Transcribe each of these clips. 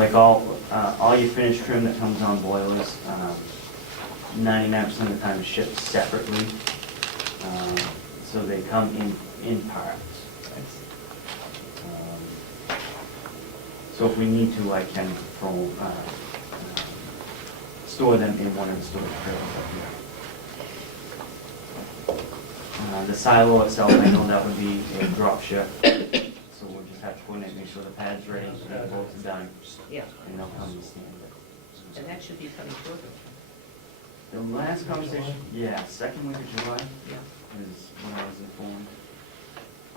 like all your finished trim that comes on boilers, 99% of the time is shipped separately. So they come in parts. So if we need to, I can store them in one of the storage trailers up here. The silo itself, I know that would be a drop ship, so we'll just have to coordinate, make sure the pad's ready, the bolts are done, Yeah, and they'll come and stand it. and that should be coming shortly. The last conversation, yeah, second week of July Yeah, is when I was informed.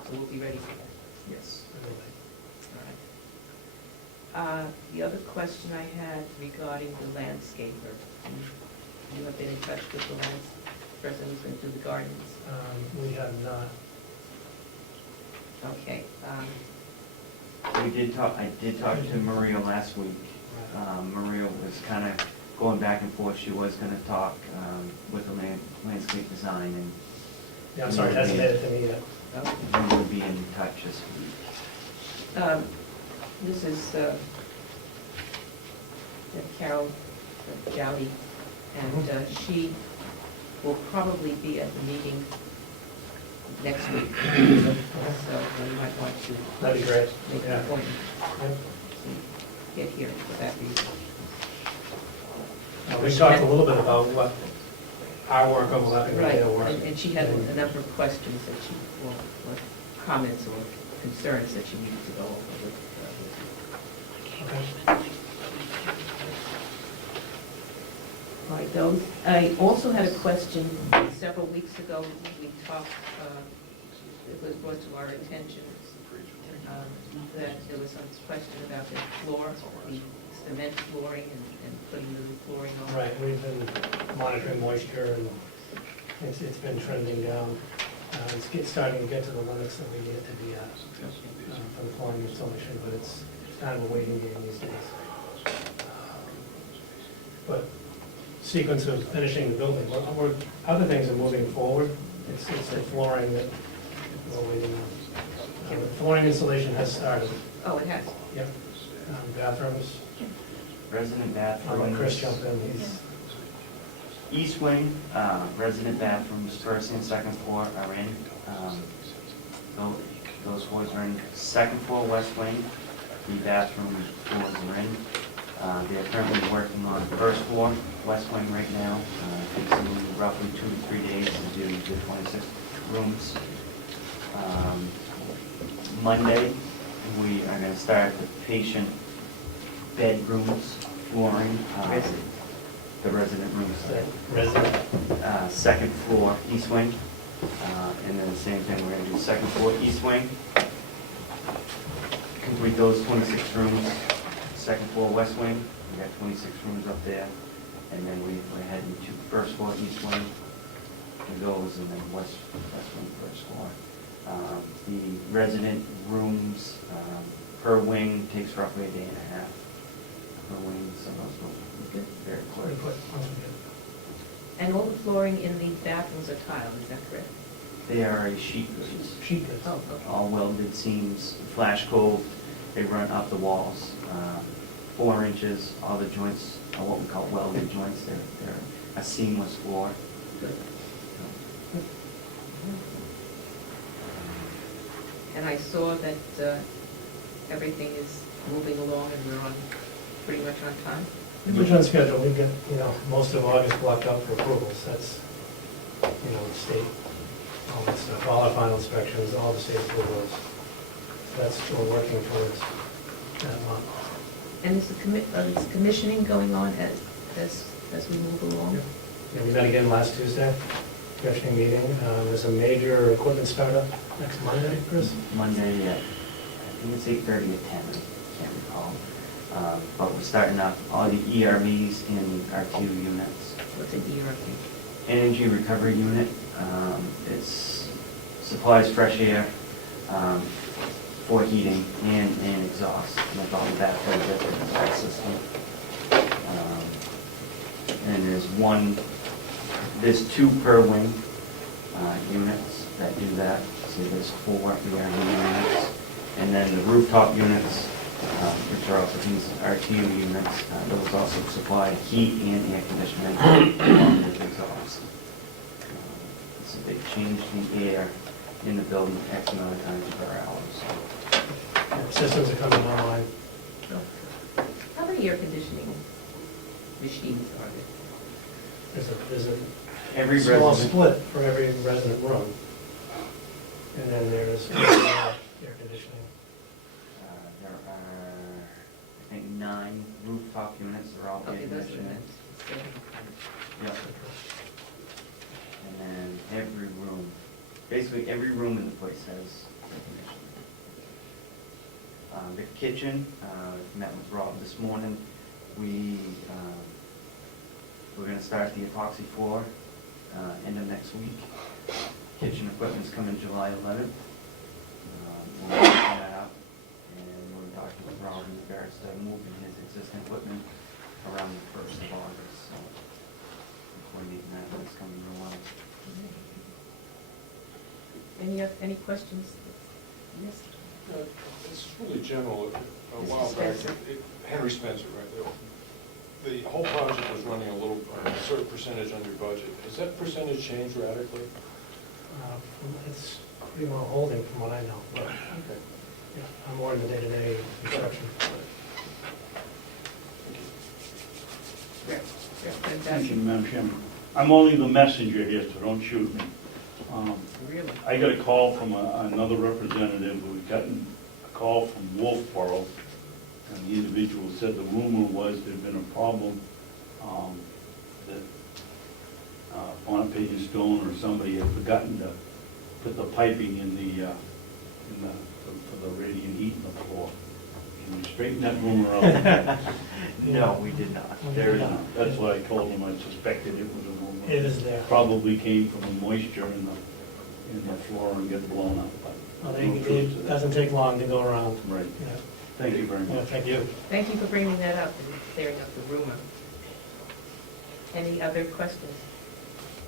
so we'll be ready for that. Yes. All right. The other question I had regarding the landscaper, you have been in touch with the person who's going to do the gardens? We have not. Okay. We did talk, I did talk to Maria last week. Maria was kind of going back and forth. She was going to talk with the landscape design, and Yeah, I'm sorry, it hasn't made it to me yet. Okay. we will be in touch this week. This is Carroll County, and she will probably be at the meeting next week. So you might want to That'd be great. make an Yeah. appointment Yep. to get here for that reason. We talked a little bit about what our work overlapping with Right, their work. and she had a number of questions that she, or comments or concerns that she needed to go over with. Okay. All right, those, I also had a question several weeks ago. We talked, it was brought to our attention that there was some question about the floor, the cement flooring and putting the new flooring on. Right, we've been monitoring moisture, and it's been trending down. It's starting to get to the limits that we need it to be at for the flooring installation, but it's kind of a waiting game these days. But sequence of finishing the building, other things are moving forward. It's the flooring that we're waiting on. The flooring installation has started. Oh, it has? Yep. Bathrooms. Resident I'll let bathrooms. Chris jump in. He's East wing, resident bathrooms, first and second floor are in. Those floors are in. Second floor, west wing, the bathroom floors are in. They're currently working on first floor, west wing right now. It takes them roughly 2 to 3 days to do the 26 rooms. Monday, we are going to start the patient bedrooms flooring. The resident rooms. resident. Second floor, east wing. And then the same thing, we're going to do second floor, east wing. Complete those 26 rooms. Second floor, west wing. We got 26 rooms up there. And then we're heading to first floor, east wing. And those, and then west wing, first floor. The resident rooms per wing takes roughly a day and a half per wing, so those will be very quick. And all the flooring in the bathrooms are tile, is that correct? They are a sheet goods. Sheet goods. Oh, okay. All welded seams, flash cove, they run up the walls, 4 inches, all the joints are what we call welded joints, they're a seamless floor. Good. And I saw that everything is moving along and we're on, pretty much on time? Which on schedule, we've got, most of August blocked out for approvals. That's, the state, all that stuff, all our final inspections, all the state approvals. That's what we're working towards that month. And is is commissioning going on as we move along? Yeah, we met again last Tuesday, commissioning meeting. There's a major equipment startup next Monday, Chris? Monday at, I think it's 8:30 at 10, I can't recall. But we're starting up all the ERVs in our 2 units. What's an ERP? Energy recovery unit, it supplies fresh air for heating and exhaust, like all that for the exhaust system. And there's 2 per wing units that do that, so there's 4 ERV units. And then the rooftop units, which are also these RTU units. Those also supply heat and air conditioning along with exhaust. So they change the air in the building X amount of times per hour. So Systems are coming online. How many air conditioning machines are there? There's every a small resident, split for every resident room. And then there's air conditioning. there are, I think, 9 rooftop units. They're all air Okay, those are conditioning. the, Yep. And then every room, basically every room in the place has air conditioning. The kitchen, met with Rob this morning. We're gonna start the epoxy floor, end of next week. Kitchen equipment's coming July 11th. We'll open that up, and we're talking with Rob in regards to moving his existing equipment around the 1st of August, so coordinating that when it's coming along. any questions? Yes? It's really general. A Mr. while back, Spencer. Henry Spencer, right there. The whole project was running a certain percentage under budget. Has that percentage changed radically? It's pretty well holding from what I know. But, Okay. yeah, I'm more in the day-to-day construction. Thank you, Madam Chairman. I'm only the messenger here, so don't shoot me. Really? I got a call from another representative. We got a call from Wolfboro, and the individual said the rumor was there'd been a problem that Bonapage and Stone or somebody had forgotten to put the piping for the radiant heat in the floor. Can you straighten that rumor out? No, we did not. There is, that's what I told him. I suspected it was a rumor. It is there. Probably came from the moisture in the floor and get blown up. but Well, no truth to it that. doesn't take long to go around. Right. Yeah. Thank you very Yeah, much. thank you. Thank you for bringing that up and clearing up the rumor. Any other questions?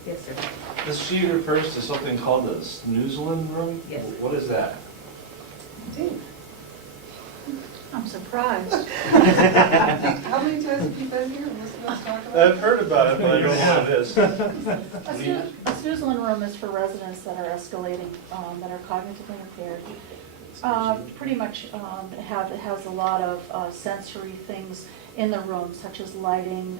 Yes, sir. This sheet refers to something called the snoozling room? Yes. What is that? I'm surprised. How many times have you been here? Let's talk about I've heard about it, but I don't know what it is. A snoozling room is for residents that are escalating, that are cognitively impaired. Pretty much it has a lot of sensory things in the room, such as lighting,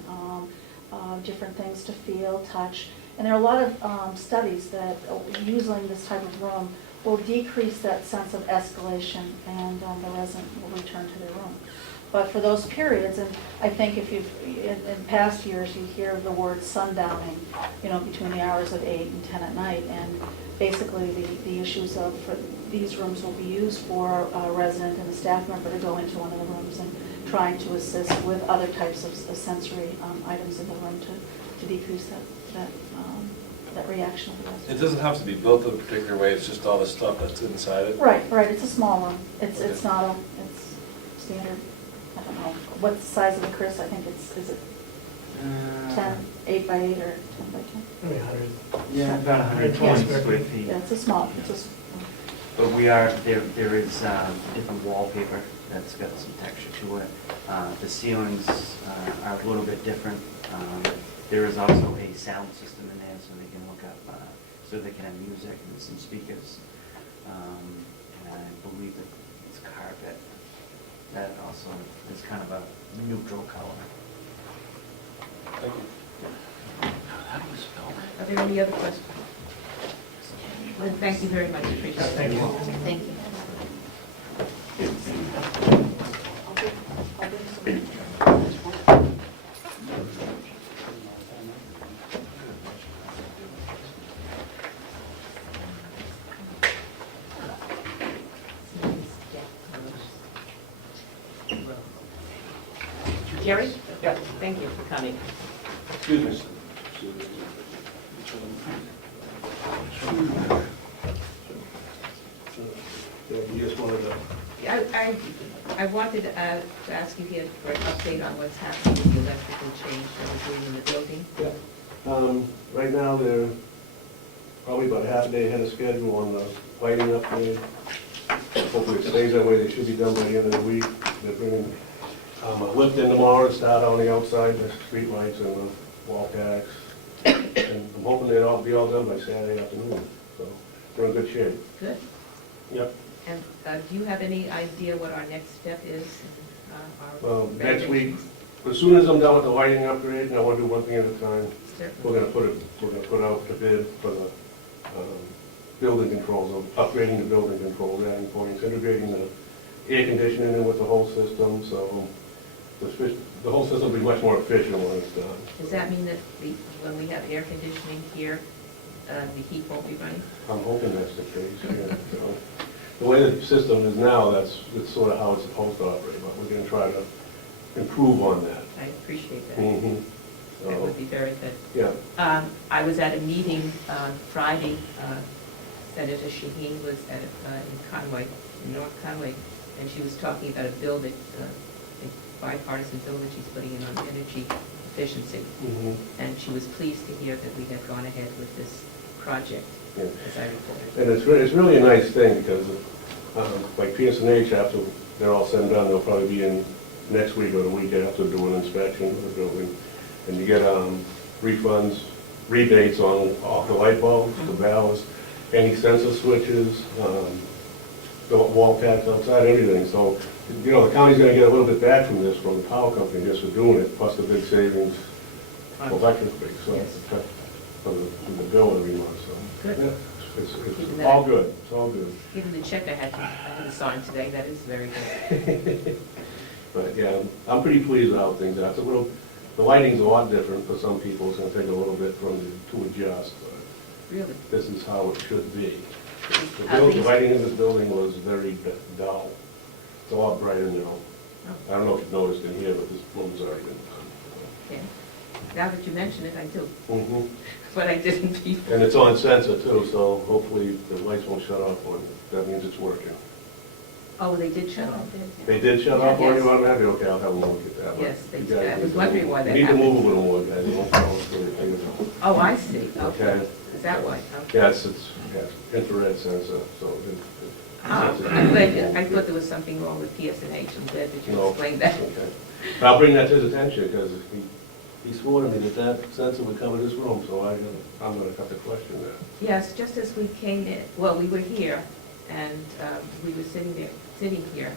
different things to feel, touch. And there are a lot of studies that using this type of room will decrease that sense of escalation, and the resident will return to their room. But for those periods, and I think if you've, in past years, you hear the word sundowning, between the hours of 8 and 10 at night, and basically the issues of, for these rooms will be used for a resident and a staff member to go into one of the rooms and trying to assist with other types of sensory items in the room to decrease that reaction of the resident. It doesn't have to be built in a particular way, it's just all the stuff that's inside it? Right, it's a small room. It's Okay. not it's standard, I don't know, what's the size of it, Chris? I think is it 10, 8 by 8 or 10 by 10? Maybe 100. Yeah, about 120 square feet. Yeah, it's a small, But there is different wallpaper that's got some texture to it. The ceilings are a little bit different. There is also a sound system in there so they can look up, so they can have music and some speakers. And I believe that it's carpet. That also is kind of a neutral color. Thank you. Are there any other questions? Well, thank you very much, appreciate it. Thank you. Thank you. Jerry? Yeah. Thank you for coming. Excuse me. You just wanted to... I wanted to ask you here for an update on what's happening with the electrical change that we're doing in the building. Yeah. Right now, they're probably about a half a day ahead of schedule on the lighting up there. Hopefully it stays that way. They should be done by the end of the week. They're bringing a lift in tomorrow to start on the outside, the street lights and the wall packs. And I'm hoping they'll all be all done by Saturday afternoon, so they're in good shape. Good. Yep. And do you have any idea what our next step is? in, our Well, next week, renovations? as soon as I'm done with the lighting upgrade, and I want to do one thing at a time, Certainly. we're gonna put out the bid for the building controls, upgrading the building controls, adding points, integrating the air conditioning in with the whole system, so the whole system will be much more efficient when it's done. Does that mean that when we have air conditioning here, the heat won't be running? I'm hoping that's the case, yeah. So, the way the system is now, it's sort of how it's supposed to operate, but we're gonna try to improve on that. I appreciate that. Mhm. That So, would be very good. yeah, I was at a meeting on Friday. Senator Shaheen was at in Conway, in North Conway, and she was talking about a bill that, a bipartisan bill that she's putting in on energy efficiency. mhm, And she was pleased to hear that we had gone ahead with this project, yeah. as I reported. And it's really a nice thing, because like PSNH, after they're all said and done, they'll probably be in next week or the week after doing an inspection of the building. And you get refunds, rebates on off the light bulbs, the valves, any sensor switches, the wall packs outside, everything. So, you know, the county's gonna get a little bit back from this, from the power company, just for doing it, plus the big savings electrically, so, Yes. for the bill every month, so. Good. Yeah, Even it's that- all good, it's all good. Given the check I had to sign today, that is very good. But, yeah, I'm pretty pleased with how things are. It's a little, the lighting's a lot different for some people, it's gonna take a little bit to adjust, but Really. this is how it should be. At The least- lighting in this building was very dull. It's a lot brighter now. Oh, I don't know if you've noticed in here, but this room's already been okay. Now that you mention it, I do, done. Mhm. but I didn't before. And it's on sensor too, so hopefully the lights won't shut off on it. That means it's working. Oh, they did shut off. They did shut off on Yes. you automatically? Okay, I'll have a look at that. Yes, they You did. guys I need was to wondering move- why that You need to happened. move a little more, guys. You won't fall into the thing. Oh, I see, okay. Okay. Is that why? Okay. Yes, it's infrared sensor, so Ah, I'm glad, I thought there was something wrong with PSNH. I'm glad that you No. explained that. Okay. I'll bring that to his attention, because he swore to me that that sensor would cover this room, so I'm gonna have to question that. Yes, just as we came in, well, we were here, and we were sitting here,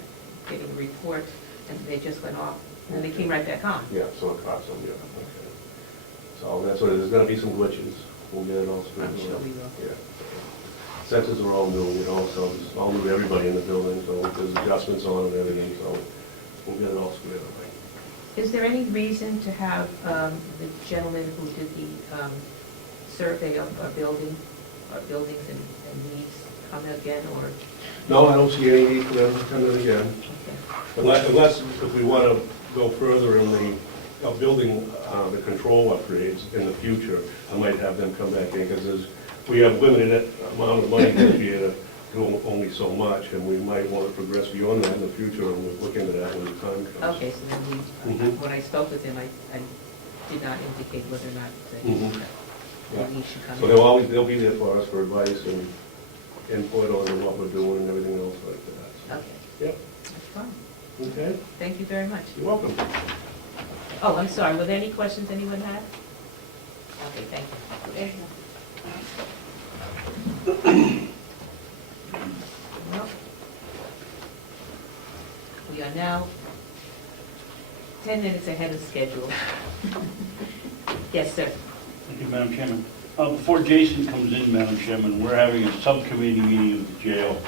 getting a report, and they just went off, and they came right back on. Yeah, so it costs them, yeah, okay. So that's what, there's gonna be some glitches. We'll get it all straightened out. I'm sure we will. Yeah. Sensors are all new, you know, so it's all new to everybody in the building, so there's adjustments on and everything, so we'll get it all squared away. Is there any reason to have the gentleman who did the survey of our buildings and needs come again, or? No, I don't see any need for them to come in again. Okay. Unless if we want to go further in the building, the control upgrades in the future, I might have them come back in, because we have limited amount of money this year to do only so much, and we might want to progress beyond that in the future, and we'll look into that when the time comes. Okay, so then when I spoke with him, I did not indicate whether or not that he should come in. So they'll be there for us for advice and input on what we're doing and everything else like that. Okay, Yep, that's fine. okay, Thank you very much. you're welcome. Oh, I'm sorry, were there any questions anyone had? Okay, thank you. Well, we are now 10 minutes ahead of schedule. Yes, sir. Thank you, Madam Chairman. Before Jason comes in, Madam Chairman, we're having a subcommittee meeting with the jail,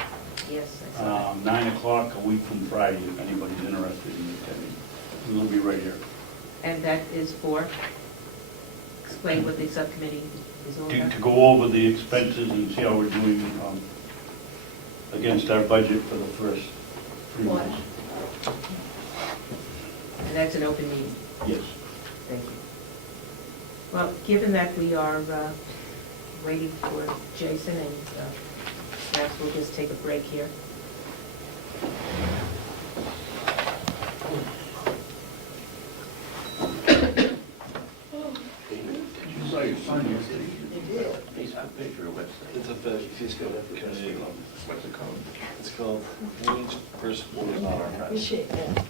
Yes, I saw that. 9 o'clock a week from Friday, if anybody's interested in attending. We'll be right here. And that is for, explain what the subcommittee is all about? To go over the expenses and see how we're doing against our budget for the first 3 months. And that's an open meeting? Yes. Thank you. Well, given that we are waiting for Jason, and perhaps we'll just take a break here. You saw your son yesterday. They did. Facebook page or a website? It's a Facebook. What's it called? It's called Wayne's First Floor is not archived. Appreciate that.